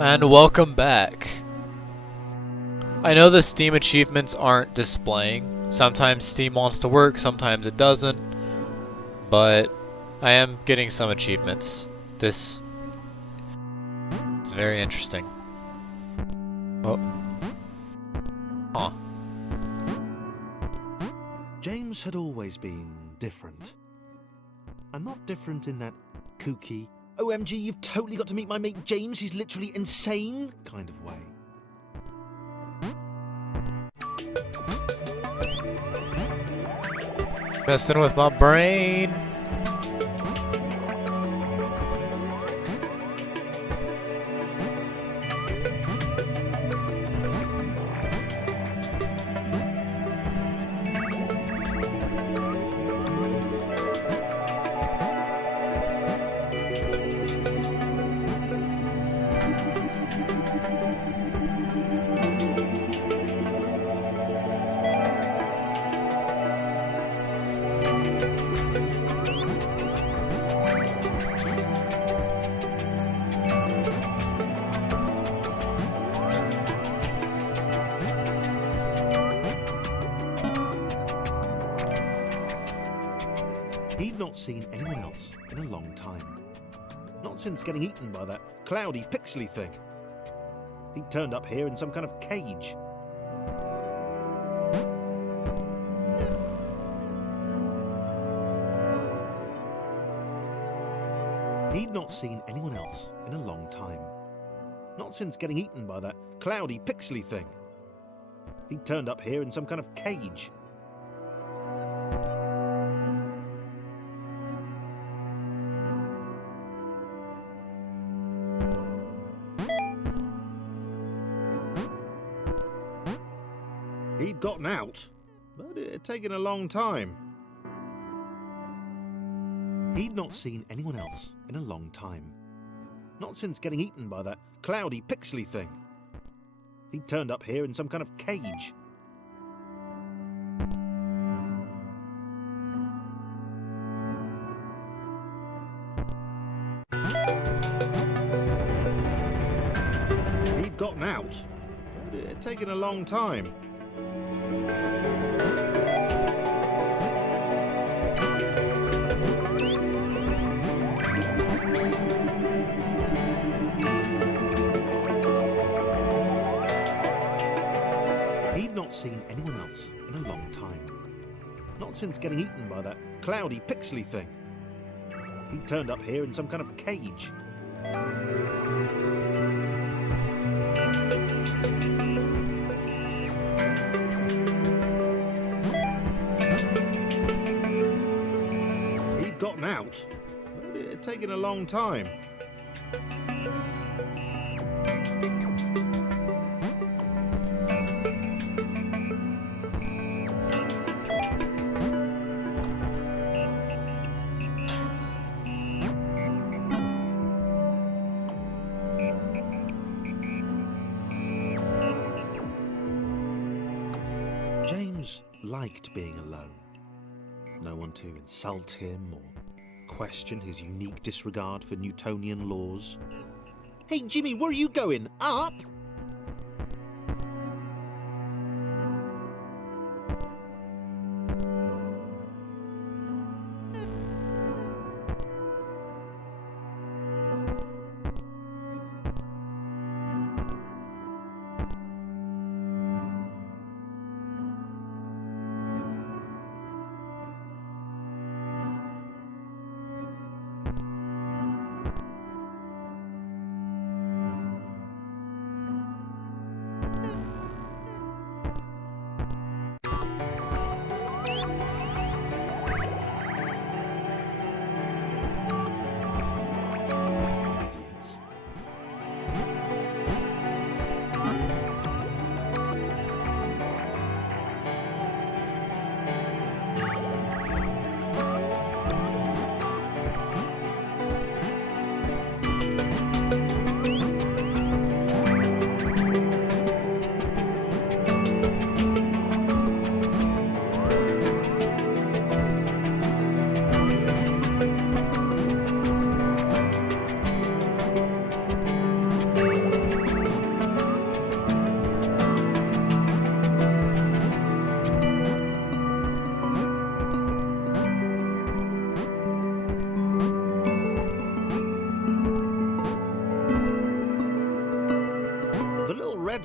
And welcome back. I know the Steam achievements aren't displaying. Sometimes Steam wants to work, sometimes it doesn't. But I am getting some achievements. This is very interesting. Oh. Huh. James had always been different. And not different in that kooky, OMG, you've totally got to meet my mate James, he's literally insane kind of way. Messing with my brain. He'd not seen anyone else in a long time. Not since getting eaten by that cloudy, pixely thing. He'd turned up here in some kind of cage. He'd not seen anyone else in a long time. Not since getting eaten by that cloudy, pixely thing. He'd turned up here in some kind of cage. He'd gotten out, but it had taken a long time. He'd not seen anyone else in a long time. Not since getting eaten by that cloudy, pixely thing. He'd turned up here in some kind of cage. He'd gotten out, but it had taken a long time. He'd not seen anyone else in a long time. Not since getting eaten by that cloudy, pixely thing. He'd turned up here in some kind of cage. He'd gotten out, but it had taken a long time. James liked being alone. No one to insult him or question his unique disregard for Newtonian laws. Hey Jimmy, where are you going? Up?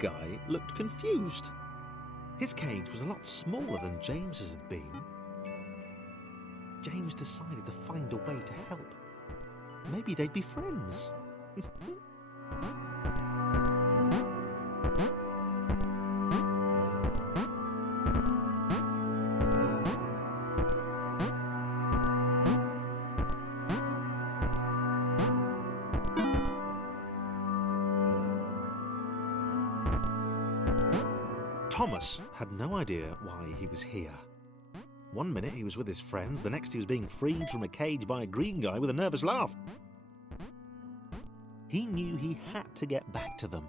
guy looked confused. His cage was a lot smaller than James's had been. James decided to find a way to help. Maybe they'd be friends. Thomas had no idea why he was here. One minute he was with his friends, the next he was being freed from a cage by a green guy with a nervous laugh. He knew he had to get back to them.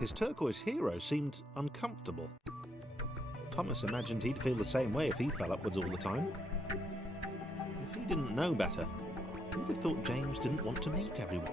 His turquoise hero seemed uncomfortable. Thomas imagined he'd feel the same way if he fell upwards all the time. If he didn't know better, he'd have thought James didn't want to meet everyone.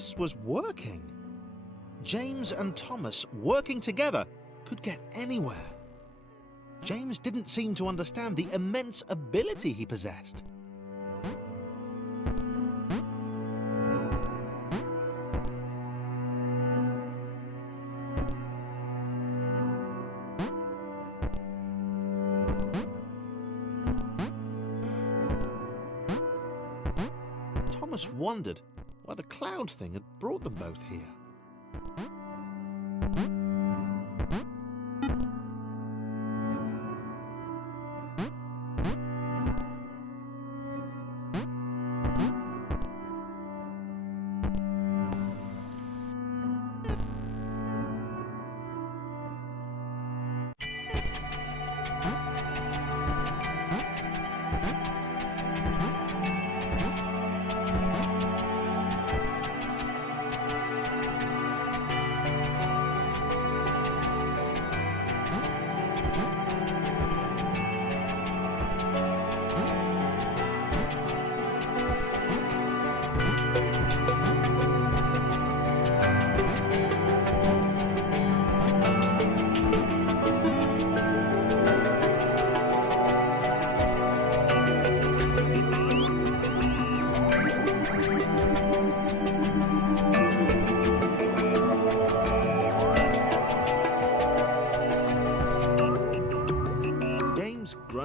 This was working. James and Thomas, working together, could get anywhere. James didn't seem to understand the immense ability he possessed. Thomas wondered why the cloud thing had brought them both here.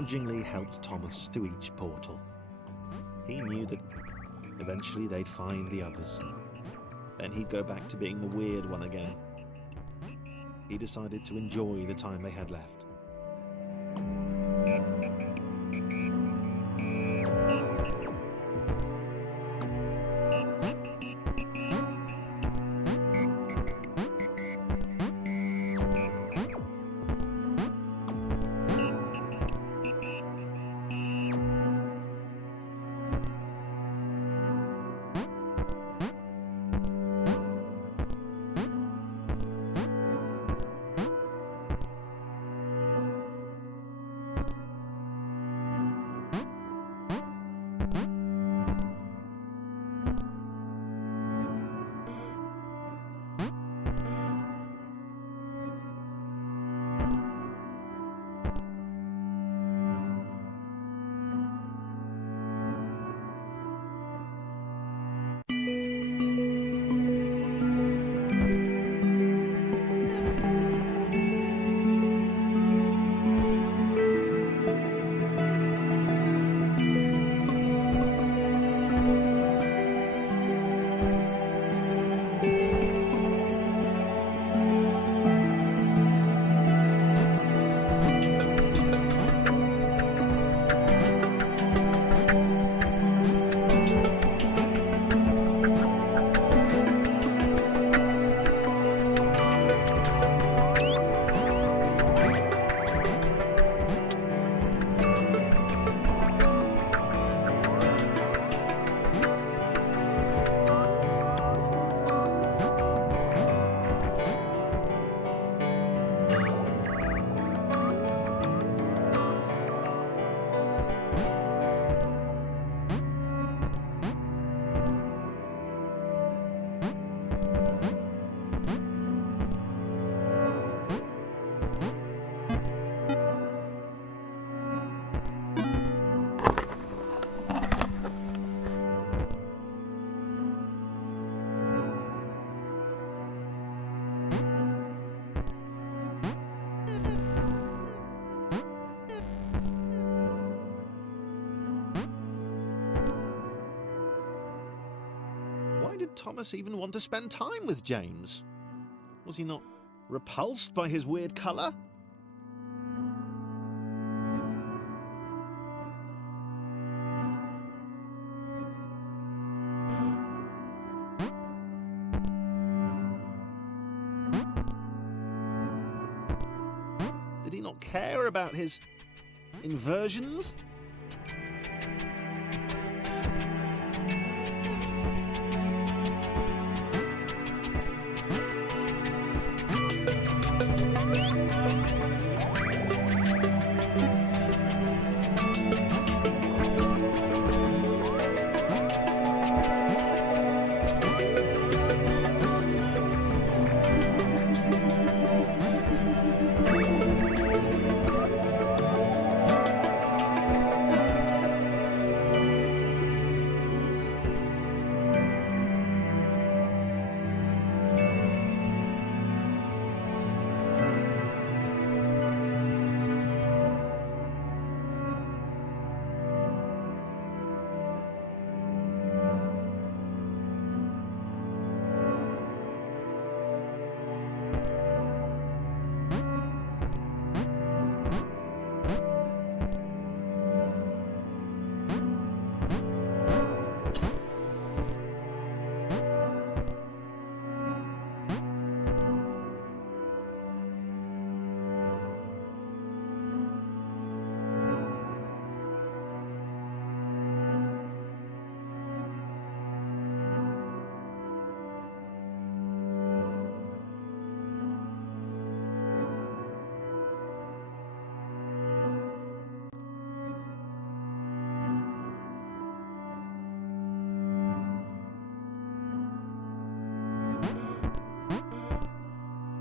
begrudgingly helped Thomas to each portal. He knew that eventually they'd find the others. Then he'd go back to being the weird one again. He decided to enjoy the time they had left. Why did Thomas even want to spend time with James? Was he not repulsed by his weird colour? Did he not care about his inversions?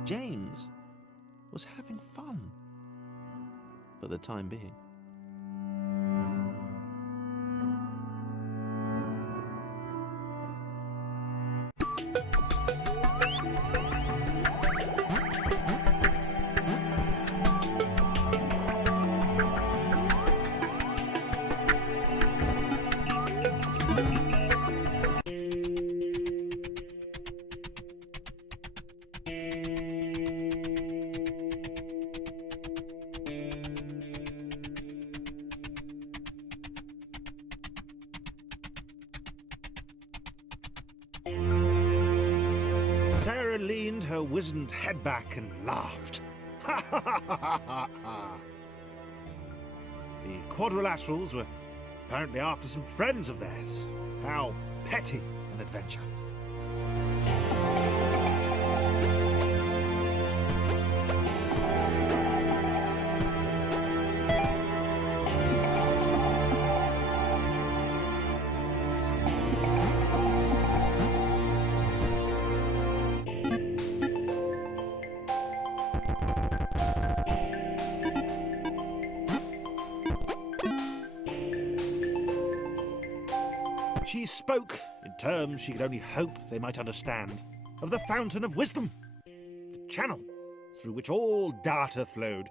James was having fun for the time being. leaned her wizened head back and laughed. Ha ha ha ha ha ha! The quadrilaterals were apparently after some friends of theirs. How petty an adventure. She spoke, in terms she could only hope they might understand, of the fountain of wisdom, the channel through which all data flowed.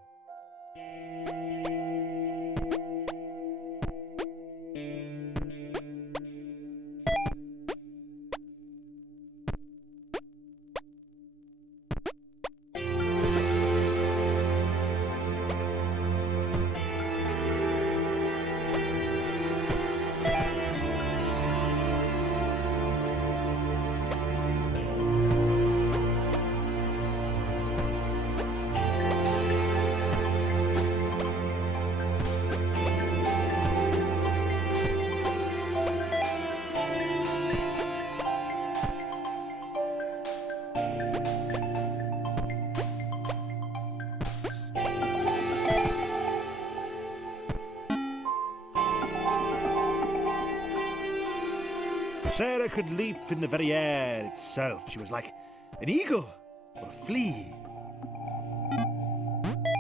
Sarah could leap in the very air itself. She was like an eagle or a flea.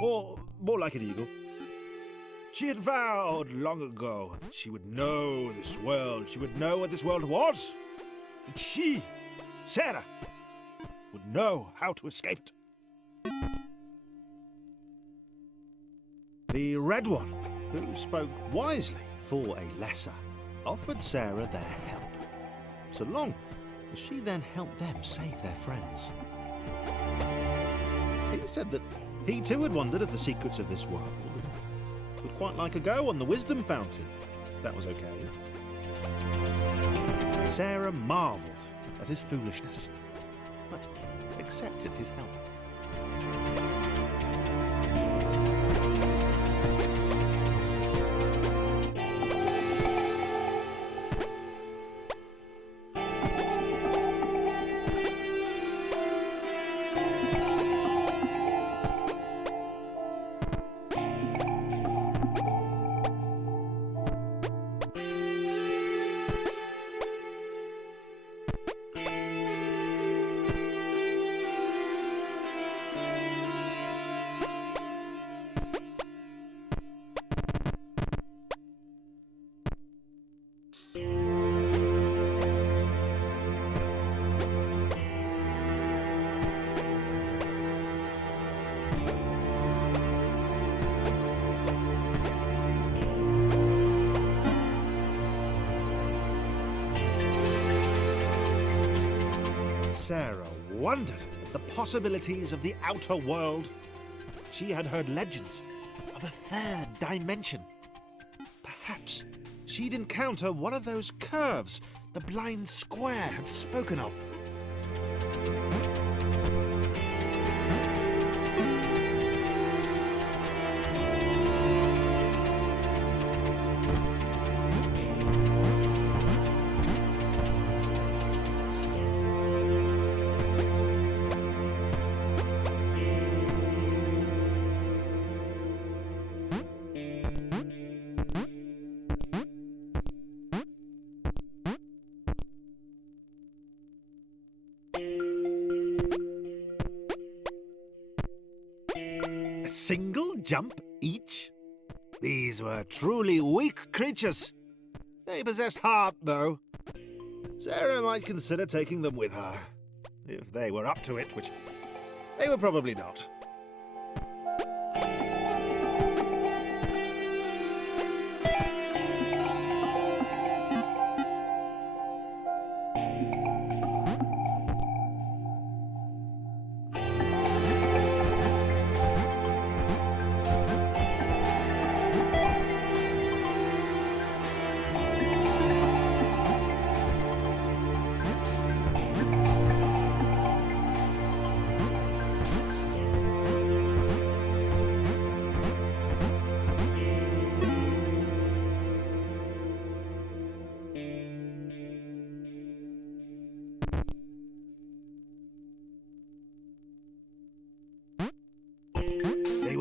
Or more like an eagle. She had vowed long ago that she would know this world. She would know what this world was. And she, Sarah, would know how to escape it. The Red One, who spoke wisely for a lesser, offered Sarah their help, so long as she then helped them save their friends. He said that he too had wondered at the secrets of this world, and would quite like a go on the wisdom fountain, if that was okay. Sarah marvelled at his foolishness, but accepted his help. Sarah wondered at the possibilities of the outer world. She had heard legends of a third dimension. Perhaps she'd encounter one of those curves the blind square had spoken of. A single jump each? These were truly weak creatures. They possessed heart, though. Sarah might consider taking them with her, if they were up to it, which they were probably not.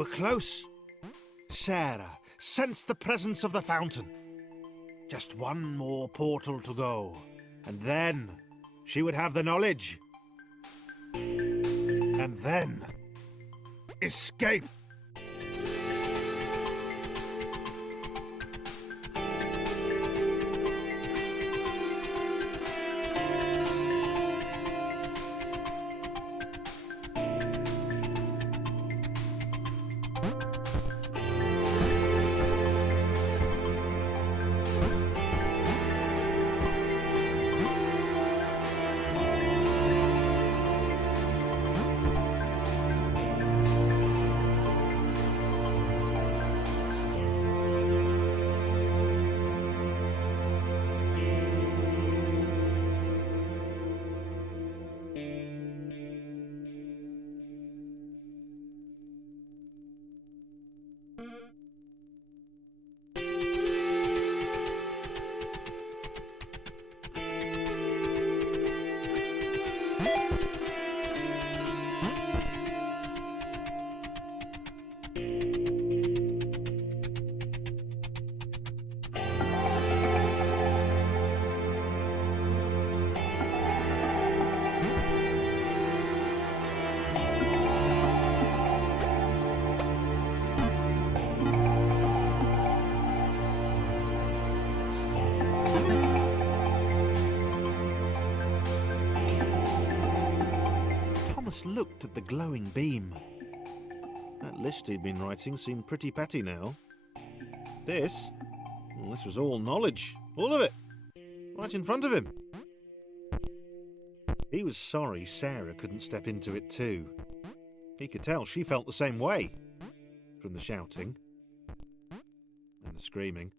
were close. Sarah sensed the presence of the fountain. Just one more portal to go, and then she would have the knowledge. And then escape. Looked at the glowing beam. That list he'd been writing seemed pretty petty now. This was all knowledge. All of it. Right in front of him. He was sorry Sarah couldn't step into it too. He could tell she felt the same way. From the shouting. And the screaming.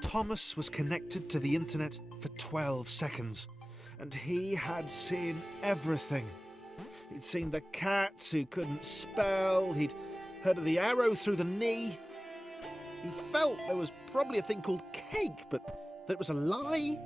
Thomas was connected to the internet for 12 seconds, and he had seen everything. He'd seen the cat who couldn't spell, he'd heard of the arrow through the knee. He felt there was probably a thing called cake, but that it was a lie.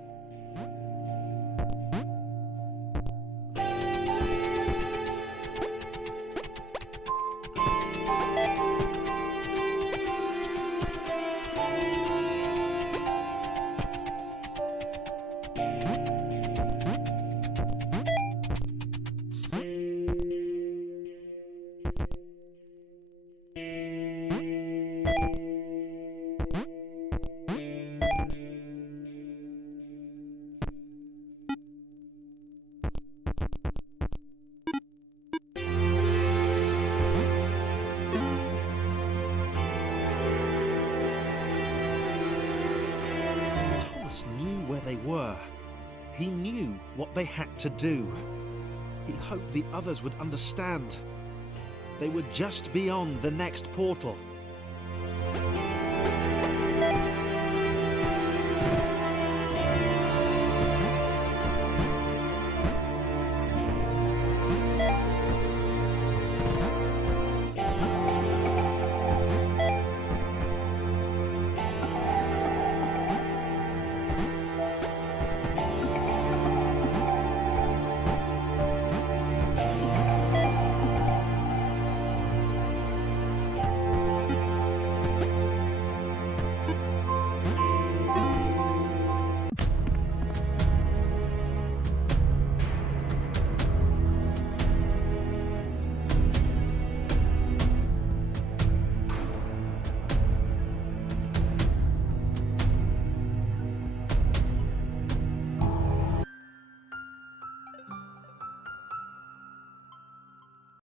They were. He knew what they had to do. He hoped the others would understand. They were just beyond the next portal.